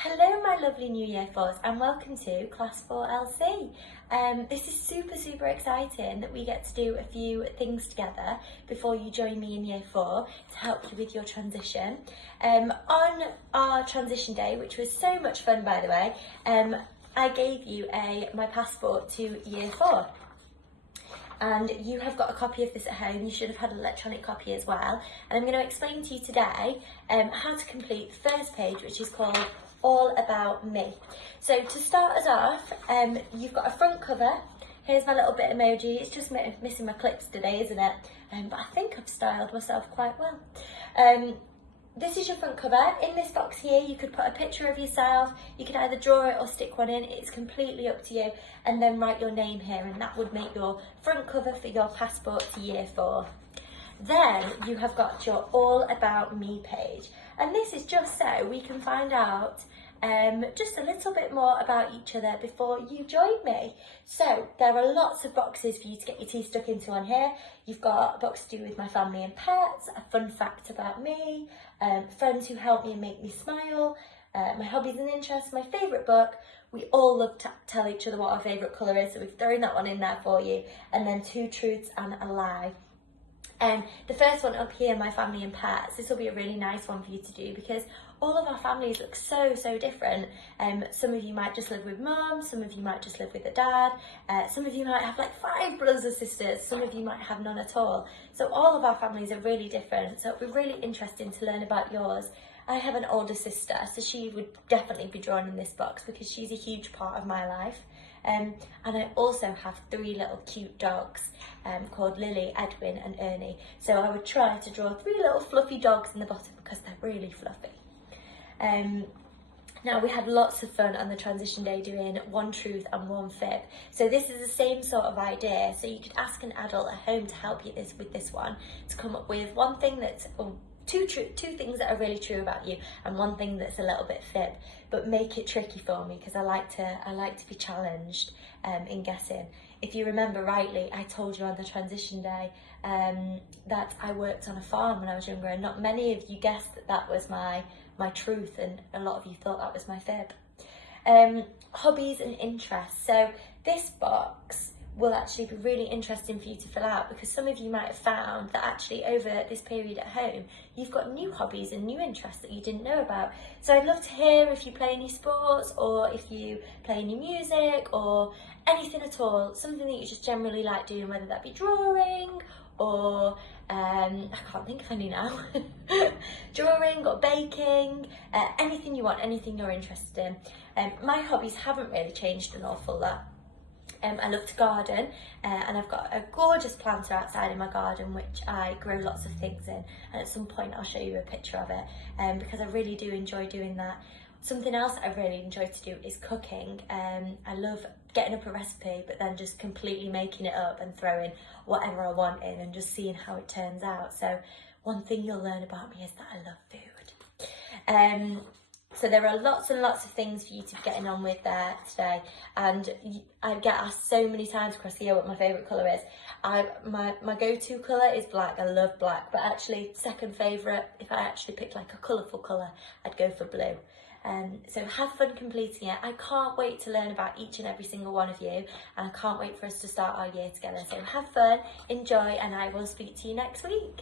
Hello my lovely new year fours and welcome to Class 4 LC. This is super exciting that we get to do a few things together before you join me in year 4 to help you with your transition. On our transition day, which was so much fun by the way, I gave you my passport to year 4. And you have got a copy of this at home. You should have had an electronic copy as well. And I'm going to explain to you today how to complete the first page, which is called All About Me. So to start us off, you've got a front cover. Here's my little bit emoji. It's just missing my clips today, isn't it? But I think I've styled myself quite well. This is your front cover. In this box here, you could put a picture of yourself. You could either draw it or stick one in. It's completely up to you. And then write your name here, and that would make your front cover for your passport to year 4. Then you have got your All About Me page. And this is just so we can find out just a little bit more about each other before you join me. So there are lots of boxes for you to get your teeth stuck into on here. You've got a box to do with my family and pets, a fun fact about me, friends who help me and make me smile, my hobbies and interests, my favourite book. We all love to tell each other what our favourite colour is, so we've thrown that one in there for you. And then 2 truths and a lie. The first one up here, my family and pets, this will be a really nice one for you to do because all of our families look so different. Some of you might just live with mum, some of you might just live with a dad, some of you might have like 5 brothers or sisters, some of you might have none at all. So all of our families are really different, so it'll be really interesting to learn about yours. I have an older sister, so she would definitely be drawn in this box because she's a huge part of my life. And I also have 3 little cute dogs called Lily, Edwin and Ernie. So I would try to draw 3 little fluffy dogs in the bottom because they're really fluffy. Now we had lots of fun on the transition day doing 1 truth and 1 fib. So this is the same sort of idea. So you could ask an adult at home to help you with this one, to come up with one thing that's, two things that are really true about you and 1 thing that's a little bit fib, but make it tricky for me because I like to be challenged in guessing. If you remember rightly, I told you on the transition day that I worked on a farm when I was younger, and not many of you guessed that was my truth, and a lot of you thought that was my fib. Hobbies and interests. So this box will actually be really interesting for you to fill out because some of you might have found that actually over this period at home you've got new hobbies and new interests that you didn't know about. So I'd love to hear if you play any sports or if you play any music or anything at all, something that you just generally like doing, whether that be drawing or I can't think of any now. Drawing or baking, anything you want, anything you're interested in. My hobbies haven't really changed an awful lot. I love to garden and I've got a gorgeous planter outside in my garden which I grow lots of things in, and at some point I'll show you a picture of it because I really do enjoy doing that. Something else I really enjoy to do is cooking. I love getting up a recipe but then just completely making it up and throwing whatever I want in and just seeing how it turns out. So one thing you'll learn about me is that I love food. So there are lots and lots of things for you to be getting on with there today, and I get asked so many times across the year what my favourite colour is. My go-to colour is black. I love black, but actually second favourite, if I actually picked like a colourful colour, I'd go for blue. So have fun completing it. I can't wait to learn about each and every single one of you, and I can't wait for us to start our year together. So have fun, enjoy, and I will speak to you next week.